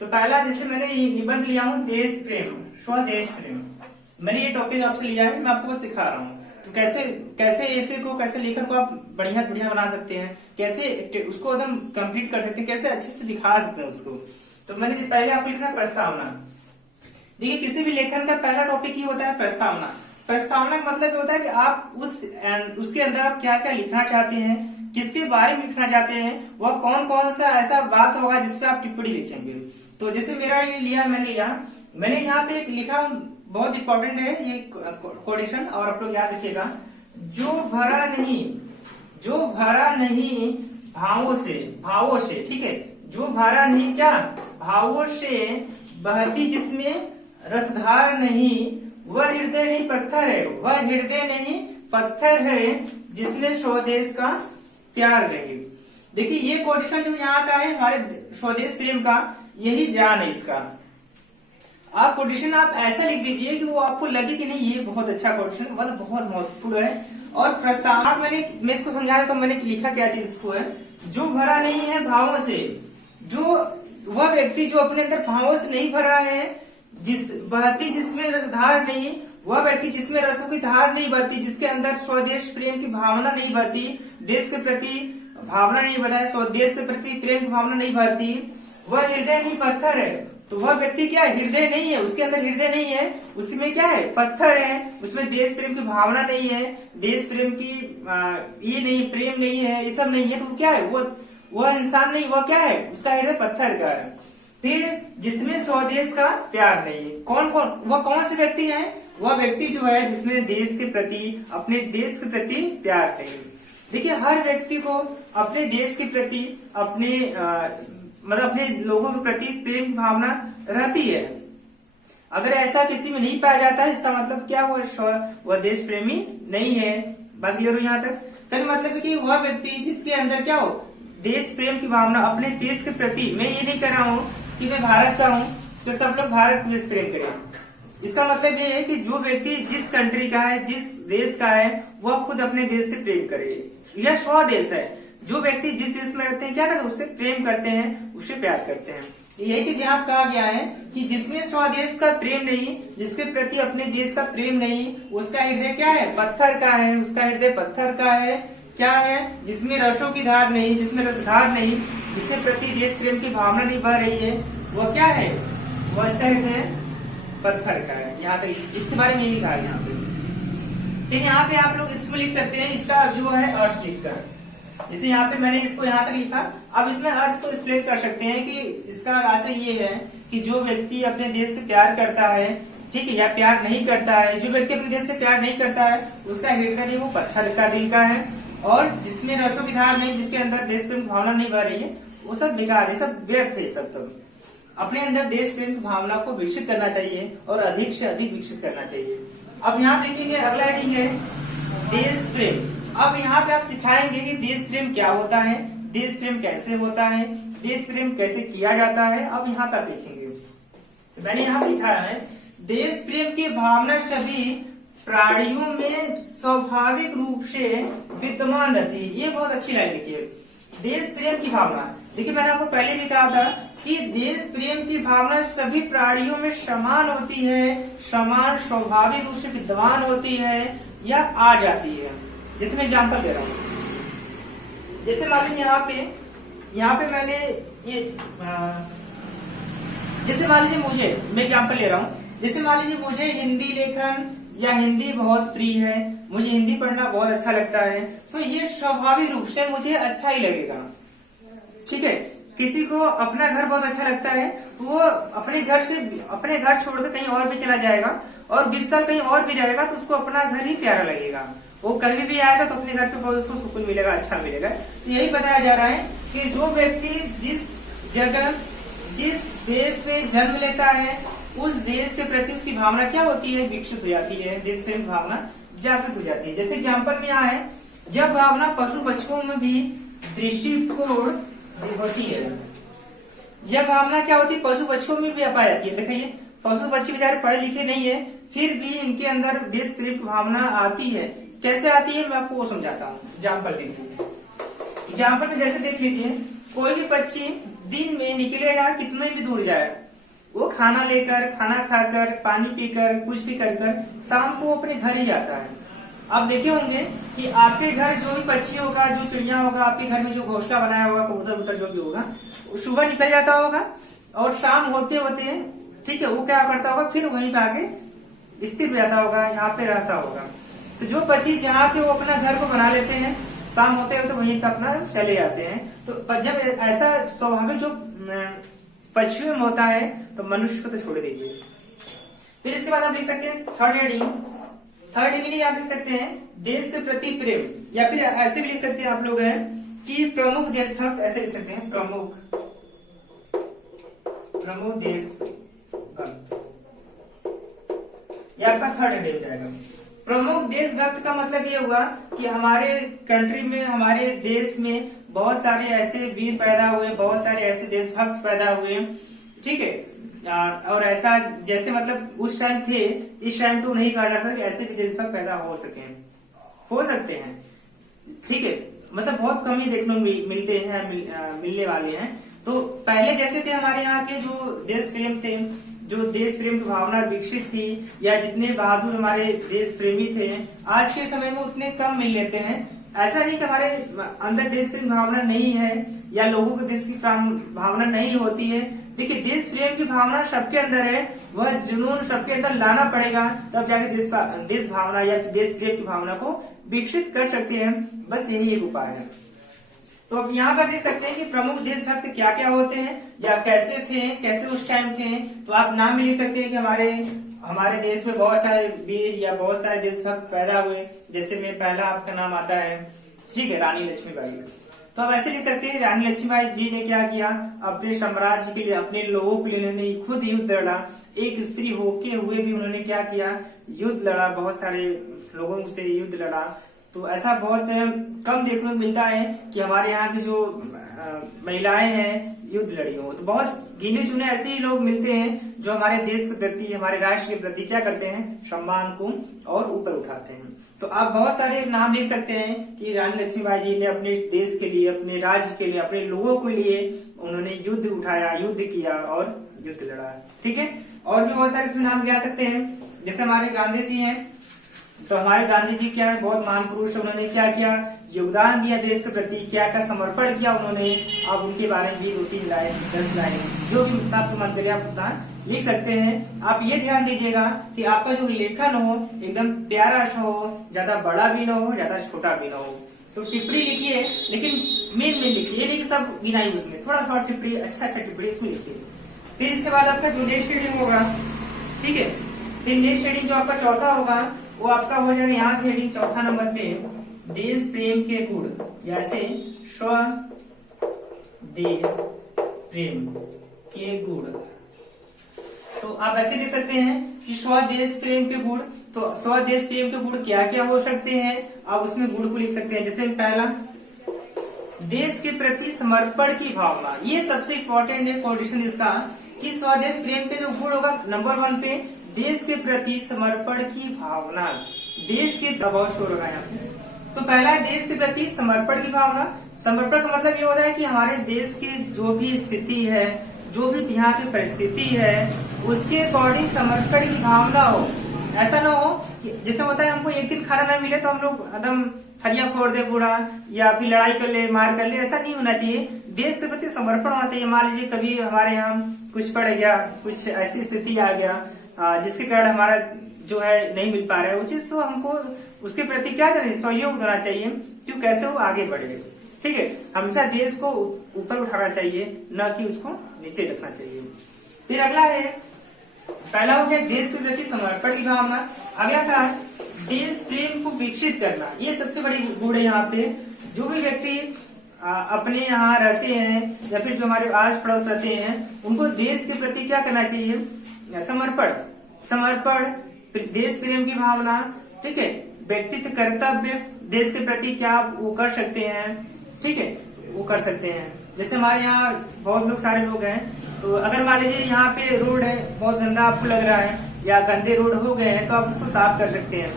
तो पहला जैसे मैंने ये निबंध लिया हूँ देश प्रेम, स्वदेश प्रेम। मैंने ये टॉपिक आपसे लिया है, मैं आपको बस सिखा रहा हूँ तो कैसे कैसे ऐसे को, कैसे लेखन को आप बढ़िया से बढ़िया बना सकते हैं, कैसे उसको एकदम कंप्लीट कर सकते हैं, कैसे अच्छे से दिखा सकते हैं उसको। तो मैंने पहले आपको लिखना प्रस्तावना। देखिए किसी भी लेखन का पहला टॉपिक ही होता है प्रस्तावना। प्रस्तावना का मतलब ये होता है कि आप उसके अंदर आप क्या क्या लिखना चाहते हैं, किसके बारे में लिखना चाहते हैं, वह कौन कौन सा ऐसा बात होगा जिसपे आप टिप्पणी लिखेंगे। तो जैसे मेरा ये लिया, मैंने यहाँ पे एक लिखा, बहुत इंपॉर्टेंट है ये कोटेशन और आप लोग याद रखिएगा। जो भरा नहीं भावों से, ठीक है, जो भरा नहीं क्या भावों से बहती जिसमें रसधार नहीं, वह हृदय नहीं पत्थर है, वह हृदय नहीं पत्थर है जिसमें स्वदेश का प्यार नहीं। देखिए ये कोटेशन जो यहाँ का है हमारे स्वदेश प्रेम का, यही जान है इसका। आप कोटेशन आप ऐसा लिख दीजिए कि वो आपको लगे कि नहीं ये बहुत अच्छा कोटेशन, मतलब बहुत महत्वपूर्ण है। और प्रस्तावना मैं इसको समझाया तो मैंने लिखा क्या चीज इसको है, जो भरा नहीं है भावों से, जो वह व्यक्ति जो अपने अंदर भावों से नहीं भरा है, बहती जिसमें रसधार नहीं, वह व्यक्ति जिसमें रसों की धार नहीं बहती, जिसके अंदर स्वदेश प्रेम की भावना नहीं बहती, देश के प्रति भावना नहीं बहता है, स्वदेश के प्रति प्रेम की भावना नहीं बहती, वह हृदय नहीं पत्थर है। तो वह व्यक्ति क्या है, हृदय नहीं है, उसके अंदर हृदय नहीं है, उसमें क्या है, पत्थर है, उसमें देश प्रेम की भावना नहीं है, देश प्रेम की ये नहीं, प्रेम नहीं है, ये सब नहीं है। तो क्या है, वह इंसान नहीं, वह क्या है, उसका हृदय पत्थर का है। फिर जिसमें स्वदेश का प्यार नहीं है, वह कौन से व्यक्ति है, वह व्यक्ति जो है जिसमें देश के प्रति, अपने देश के प्रति प्यार नहीं। देखिए हर व्यक्ति को अपने देश के प्रति, अपने लोगों के प्रति प्रेम भावना रहती है। अगर ऐसा किसी में नहीं पाया जाता है, इसका मतलब क्या, वह देश प्रेमी नहीं है। बात क्लियर हो यहाँ तक? फिर मतलब कि वह व्यक्ति जिसके अंदर क्या हो, देश प्रेम की भावना, अपने देश के प्रति। मैं ये नहीं कर रहा हूँ कि मैं भारत का हूँ तो सब लोग भारत को देश प्रेम करें। इसका मतलब ये है कि जो व्यक्ति जिस कंट्री का है, जिस देश का है, वह खुद अपने देश से प्रेम करे। यह स्वदेश है। जो व्यक्ति जिस देश में रहते हैं क्या करते हैं, उससे प्रेम करते हैं, उससे प्यार करते हैं। यही चीज यहाँ कहा गया है कि जिसमें स्वदेश का प्रेम नहीं, जिसके प्रति अपने देश का प्रेम नहीं, उसका हृदय क्या है, पत्थर का है, उसका हृदय पत्थर का है। क्या है, जिसमें रसों की धार नहीं, जिसमें रसधार नहीं, जिसके प्रति देश प्रेम की भावना नहीं बह रही है, वह क्या है, वह इसका हृदय पत्थर का है। यहाँ तक इसके बारे में यही कहा यहाँ पे। लेकिन यहाँ पे आप लोग इसको लिख सकते हैं, इसका जो है अर्थ लिखकर। जैसे यहाँ पे मैंने इसको यहाँ तक लिखा, अब इसमें अर्थ को एक्सप्लेन कर सकते हैं कि इसका आशय ये है कि जो व्यक्ति अपने देश से प्यार करता है, ठीक है, या प्यार नहीं करता है, जो व्यक्ति अपने देश से प्यार नहीं करता है, उसका हृदय वो पत्थर का दिल का है। और जिसमें रसों की धार नहीं, जिसके अंदर देश प्रेम की भावना नहीं बह रही है, वो सब बेकार है, सब व्यर्थ है। सब तो अपने अंदर देश प्रेम की भावना को विकसित करना चाहिए और अधिक से अधिक विकसित करना चाहिए। अब यहाँ देखेंगे अगला हेडिंग है देश प्रेम। अब यहाँ पे आप सिखाएंगे कि देश प्रेम क्या होता है, देश प्रेम कैसे होता है, देश प्रेम कैसे किया जाता है। अब यहाँ पर देखेंगे, तो मैंने यहाँ लिखा है देश प्रेम की भावना सभी प्राणियों में स्वाभाविक रूप से विद्यमान रहती है। ये बहुत अच्छी लाइन देखिए, देश प्रेम की भावना। देखिए मैंने आपको पहले भी कहा था कि देश प्रेम की भावना सभी प्राणियों में समान होती है, समान स्वाभाविक रूप से विद्यमान होती है या आ जाती है। जैसे मैं एग्जाम्पल दे रहा हूँ, जैसे मान लीजिए यहाँ पे मैंने ये जैसे मान लीजिए मैं एग्जाम्पल ले रहा हूँ, जैसे मान लीजिए मुझे हिंदी लेखन या हिंदी बहुत प्रिय है, मुझे हिंदी पढ़ना बहुत अच्छा लगता है, तो ये स्वाभाविक रूप से मुझे अच्छा ही लगेगा। ठीक है, किसी को अपना घर बहुत अच्छा लगता है तो वो अपने घर छोड़कर कहीं और भी चला जाएगा, और 20 साल कहीं और भी रहेगा तो उसको अपना घर ही प्यारा लगेगा। वो कभी भी आएगा तो अपने घर पे बहुत उसको सुकून मिलेगा, अच्छा मिलेगा। तो यही बताया जा रहा है कि जो व्यक्ति जिस जगह, जिस देश में जन्म लेता है, उस देश के प्रति उसकी भावना क्या होती है, विकसित हो जाती है, देश प्रेम की भावना जागृत हो जाती है। जैसे एग्जाम्पल में यहाँ है, यह भावना पशु पक्षियों में भी दृष्टिकोण होती है। यह भावना क्या होती है, पशु पक्षियों में भी पाई जाती है। देखिए पशु पक्षी बेचारे पढ़े लिखे नहीं है, फिर भी इनके अंदर देश प्रेम की भावना आती है। कैसे आती है मैं आपको वो समझाता हूँ। एग्जाम्पल देखिए, एग्जाम्पल में जैसे देख लीजिए, कोई भी पक्षी दिन में निकलेगा कितने भी दूर जाए, वो खाना लेकर, खाना खाकर, पानी पीकर, कुछ भी कर शाम को अपने घर ही जाता है। आप देखे होंगे कि आपके घर जो भी पक्षी होगा, जो चिड़िया होगा, आपके घर में जो घोंसला बनाया होगा, कबूतर उतर जो भी होगा, सुबह निकल जाता होगा और शाम होते होते, ठीक है, वो क्या करता होगा, फिर वहीं पे आके स्थिर हो जाता होगा, यहाँ पे रहता होगा। तो जो पक्षी जहाँ पे वो अपना घर को बना लेते हैं, शाम होते होते वहीं पे अपना चले जाते हैं। तो जब ऐसा स्वाभाविक जो पक्षियों में होता है, तो मनुष्य को तो छोड़ दीजिए। फिर इसके बाद आप लिख सकते हैं थर्ड हेडिंग। थर्ड हेडिंग के लिए आप लिख सकते हैं देश के प्रति प्रेम, या फिर ऐसे भी लिख सकते हैं आप लोग हैं कि प्रमुख देशभक्त, ऐसे लिख सकते हैं प्रमुख देशभक्त। ये आपका थर्ड हेडिंग हो जाएगा। प्रमुख देशभक्त का मतलब ये हुआ कि हमारे कंट्री में, हमारे देश में बहुत सारे ऐसे वीर पैदा हुए, बहुत सारे ऐसे देशभक्त पैदा हुए, ठीक है। और ऐसा जैसे मतलब उस टाइम थे, इस टाइम तो नहीं कहा जाता कि ऐसे भी देशभक्त पैदा हो सकते हैं, ठीक है। मतलब बहुत कम ही देखने को मिलते हैं, मिलने वाले हैं। तो पहले जैसे थे हमारे यहाँ के जो देश प्रेम थे, जो देश प्रेम की भावना विकसित थी, या जितने बहादुर हमारे देश प्रेमी थे, आज के समय में उतने कम मिल लेते हैं। ऐसा नहीं कि हमारे अंदर देश प्रेम भावना नहीं है या लोगों को देश की भावना नहीं होती है। देखिए, देश प्रेम की भावना सबके अंदर है, वह जुनून सबके अंदर लाना पड़ेगा, तब जाके देश भावना या देश प्रेम की भावना को विकसित कर सकते हैं। बस यही एक उपाय है। तो अब यहाँ पर देख सकते हैं कि प्रमुख देशभक्त क्या क्या होते हैं या कैसे थे, कैसे उस टाइम थे। तो आप नाम भी लिख सकते हैं कि हमारे देश में बहुत सारे वीर या बहुत सारे देशभक्त पैदा हुए। जैसे में पहला आपका नाम आता है, ठीक है, रानी लक्ष्मीबाई। तो आप ऐसे लिख सकते हैं रानी लक्ष्मीबाई जी ने क्या किया, अपने साम्राज्य के लिए, अपने लोगों के लिए उन्होंने खुद युद्ध लड़ा। एक स्त्री होके हुए भी उन्होंने क्या किया, युद्ध लड़ा, बहुत सारे लोगों से युद्ध लड़ा। तो ऐसा बहुत कम देखने को मिलता है कि हमारे यहाँ की जो महिलाएं हैं युद्ध लड़ी हो। तो बहुत गिने चुने ऐसे ही लोग मिलते हैं जो हमारे देश के प्रति, हमारे राष्ट्र के प्रति क्या करते हैं, सम्मान को और ऊपर उठाते हैं। तो आप बहुत सारे नाम लिख सकते हैं कि रानी लक्ष्मीबाई जी ने अपने देश के लिए, अपने राज्य के लिए, अपने लोगों के लिए उन्होंने युद्ध उठाया, युद्ध किया और युद्ध लड़ा, ठीक है। और भी बहुत सारे इसमें नाम ले सकते हैं। जैसे हमारे गांधी जी हैं, तो हमारे गांधी जी क्या है, बहुत महान पुरुष। उन्होंने क्या किया, योगदान दिया देश के प्रति, क्या क्या समर्पण किया उन्होंने। आप उनके बारे में भी 2-3 लाइन, 10 लाइन, जो भी आपको मन करे आप उतना लिख सकते हैं। आप ये ध्यान दीजिएगा कि आपका जो लेखन हो एकदम प्यारा सा हो, ज्यादा बड़ा भी ना हो, ज्यादा छोटा भी ना हो। तो टिप्पणी लिखिए, लेकिन मेन लिखिए, ये नहीं कि सब गिनाई उसमें, थोड़ा थोड़ा टिप्पणी, अच्छा टिप्पणी उसमें लिखिए। फिर इसके बाद आपका जो नेक्स्ट हेडिंग होगा, ठीक है, फिर नेक्स्ट हेडिंग जो आपका चौथा होगा वो आपका हो जाएगा यहाँ से हेडिंग चौथा नंबर पे, देश प्रेम के गुण, जैसे स्व देश प्रेम के गुण। तो आप ऐसे लिख सकते हैं कि स्वदेश प्रेम के गुण। तो स्वदेश प्रेम के गुण क्या क्या हो सकते हैं, आप उसमें गुण को लिख सकते हैं। जैसे पहला, देश के प्रति समर्पण की भावना। ये सबसे इम्पोर्टेंट है कंडीशन इसका कि स्वदेश प्रेम के जो गुण होगा, नंबर 1 पे देश के प्रति समर्पण की भावना। देश के दबाव शोर होगा यहाँ पे। तो पहला है देश के प्रति समर्पण की भावना। समर्पण का मतलब ये होता है कि हमारे देश की जो भी स्थिति है, जो भी यहाँ की परिस्थिति है, उसके अकॉर्डिंग समर्पण की भावना हो। ऐसा ना हो कि जैसे होता है हमको एक दिन खाना ना मिले तो हम लोग एकदम थलिया फोड़ दे पूरा, या फिर लड़ाई कर ले, मार कर ले, ऐसा नहीं होना चाहिए। देश के प्रति समर्पण होना चाहिए। मान लीजिए कभी हमारे यहाँ कुछ पड़ गया, कुछ ऐसी स्थिति आ गया जिसके कारण हमारा जो है नहीं मिल पा रहा है वो चीज, तो हमको उसके प्रति क्या चाहिए, सहयोग होना चाहिए कि कैसे वो आगे बढ़े, ठीक है। हमेशा देश को ऊपर उठाना चाहिए, न कि उसको नीचे रखना चाहिए। फिर अगला है, पहला हो गया देश के प्रति समर्पण की भावना। अगला था देश प्रेम को विकसित करना। ये सबसे बड़ी गुण है यहाँ पे। जो भी व्यक्ति अपने यहाँ रहते हैं या फिर जो हमारे आस पड़ोस रहते हैं, उनको देश के प्रति क्या करना चाहिए, समर्पण, देश प्रेम की भावना, ठीक है। व्यक्तित्व कर्तव्य, देश के प्रति क्या वो कर सकते हैं, ठीक है, वो कर सकते हैं। जैसे हमारे यहाँ बहुत लोग, सारे लोग हैं, तो अगर मान लीजिए यहाँ पे रोड है, बहुत गंदा आपको लग रहा है या गंदे रोड हो गए हैं, तो आप उसको साफ कर सकते हैं।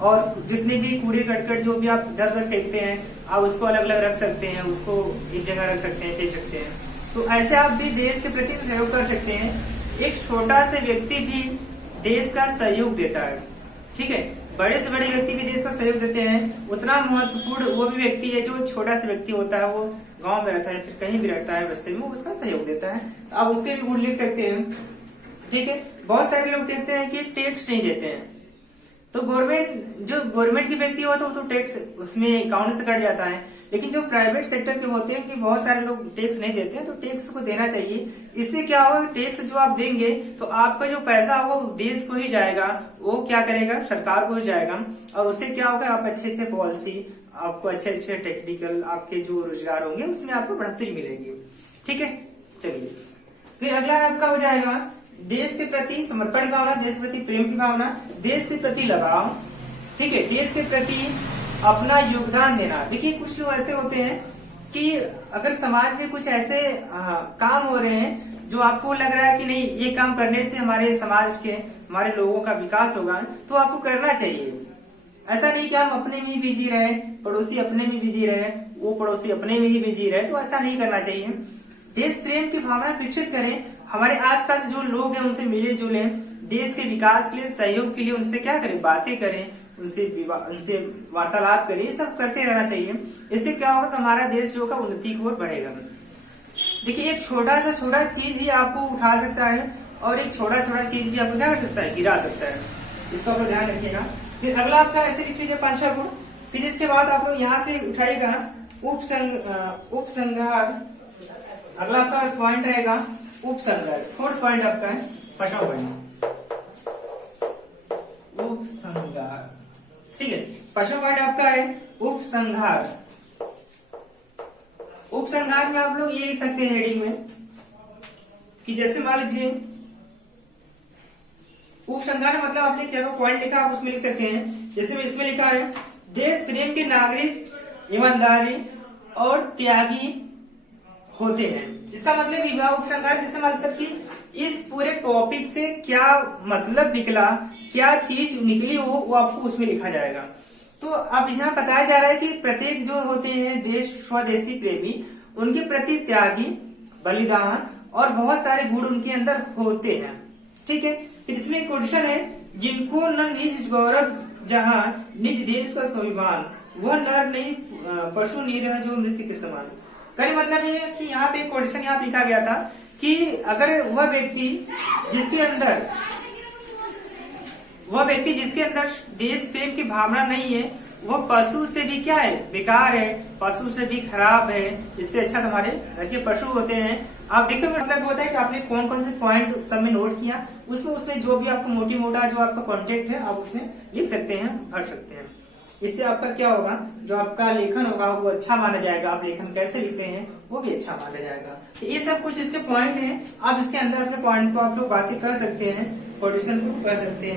और जितने भी कूड़े करकट जो भी आप इधर उधर फेंकते हैं, आप उसको अलग अलग रख सकते हैं, उसको एक जगह रख सकते हैं, फेंक सकते हैं। तो ऐसे आप भी देश के प्रति सहयोग कर सकते हैं। एक छोटा सा व्यक्ति भी देश का सहयोग देता है, ठीक है। बड़े से बड़े व्यक्ति भी देश का सहयोग देते हैं, उतना महत्वपूर्ण वो भी व्यक्ति है जो छोटा सा व्यक्ति होता है, वो गांव में रहता है फिर कहीं भी रहता है बस्ती में, उसका सहयोग देता है। तो आप उसके भी गुण लिख सकते हैं, ठीक है। बहुत सारे लोग देखते हैं कि टैक्स नहीं देते हैं, तो गवर्नमेंट की व्यक्ति हो तो टैक्स उसमें अकाउंट से कट जाता है, लेकिन जो प्राइवेट सेक्टर के होते हैं कि बहुत सारे लोग टैक्स नहीं देते हैं, तो टैक्स को देना चाहिए। इससे क्या होगा, टैक्स जो आप देंगे तो आपका जो पैसा होगा वो देश को ही जाएगा, वो क्या करेगा, सरकार को ही जाएगा। और उससे क्या होगा, आप अच्छे से पॉलिसी, आपको अच्छे अच्छे टेक्निकल आपके जो रोजगार होंगे उसमें आपको बढ़ोतरी मिलेगी, ठीक है। चलिए फिर अगला आपका हो जाएगा देश के प्रति समर्पण की भावना, देश के प्रति प्रेम की भावना, देश के प्रति लगाव, ठीक है। देश के प्रति अपना योगदान देना। देखिए कुछ लोग ऐसे होते हैं कि अगर समाज में कुछ ऐसे काम हो रहे हैं जो आपको लग रहा है कि नहीं ये काम करने से हमारे समाज के, हमारे लोगों का विकास होगा, तो आपको करना चाहिए। ऐसा नहीं कि हम अपने में ही बिजी रहे, पड़ोसी अपने में बिजी रहे, वो पड़ोसी अपने में ही बिजी रहे, तो ऐसा नहीं करना चाहिए। देश प्रेम की भावना विकसित करें, हमारे आसपास जो लोग हैं उनसे मिले जुले, देश के विकास के लिए, सहयोग के लिए उनसे क्या करें, बातें करें, उनसे वार्तालाप करें, ये सब करते रहना चाहिए। इससे क्या होगा कि हमारा देश जो का उन्नति की ओर बढ़ेगा। देखिए एक छोटा चीज ही आपको उठा सकता है और एक छोटा चीज भी आपको क्या कर सकता है, गिरा सकता है। इसका आप ध्यान रखिएगा। फिर अगला आपका ऐसे लिख लीजिए 5-6 गुण। फिर इसके बाद आप लोग यहाँ से उठाइएगा उपसंहार। अगला आपका पॉइंट रहेगा उपसंहार। 4th पॉइंट आपका है 5वां पॉइंट उपसंहार, ठीक है। 5वां पॉइंट आपका है उपसंहार। उपसंहार में आप लोग ये लिख सकते हैं हेडिंग में कि जैसे मान लीजिए उपसंहार मतलब आपने क्या पॉइंट लिखा आप उसमें लिख सकते हैं। जैसे इसमें लिखा है देश प्रेम के नागरिक ईमानदारी और त्यागी होते हैं। इसका मतलब विवाह उपसंहार जैसे मतलब कि इस पूरे टॉपिक से क्या मतलब निकला, क्या चीज निकली वो आपको उसमें लिखा जाएगा। तो अब यहाँ बताया जा रहा है कि प्रत्येक जो होते हैं देश स्वदेशी प्रेमी, उनके प्रति त्यागी, बलिदान और बहुत सारे गुण उनके अंदर होते हैं, ठीक है। फिर इसमें एक क्वेश्चन है जिनको न निज गौरव जहां निज देश का स्वाभिमान, वह नर नहीं पशु निरह जो मृत्यु के समान। कई मतलब ये कि यहाँ पे क्वेश्चन यहाँ लिखा गया था कि अगर वह व्यक्ति जिसके अंदर देश प्रेम की भावना नहीं है, वह पशु से भी क्या है, बेकार है, पशु से भी खराब है, इससे अच्छा तुम्हारे घर के पशु होते हैं। आप देखो मतलब होता है कि आपने कौन कौन से पॉइंट सब में नोट किया, उसमें जो भी आपको मोटा जो आपका कॉन्टेक्ट है आप उसमें लिख सकते हैं, भर सकते हैं। इससे आपका क्या होगा, जो आपका लेखन होगा वो अच्छा माना जाएगा। आप लेखन कैसे लिखते हैं वो भी अच्छा माना जाएगा। तो ये सब कुछ इसके पॉइंट हैं। आप इसके अंदर अपने पॉइंट को आप लोग बातें कर सकते हैं, ऑडिशन को कर सकते हैं।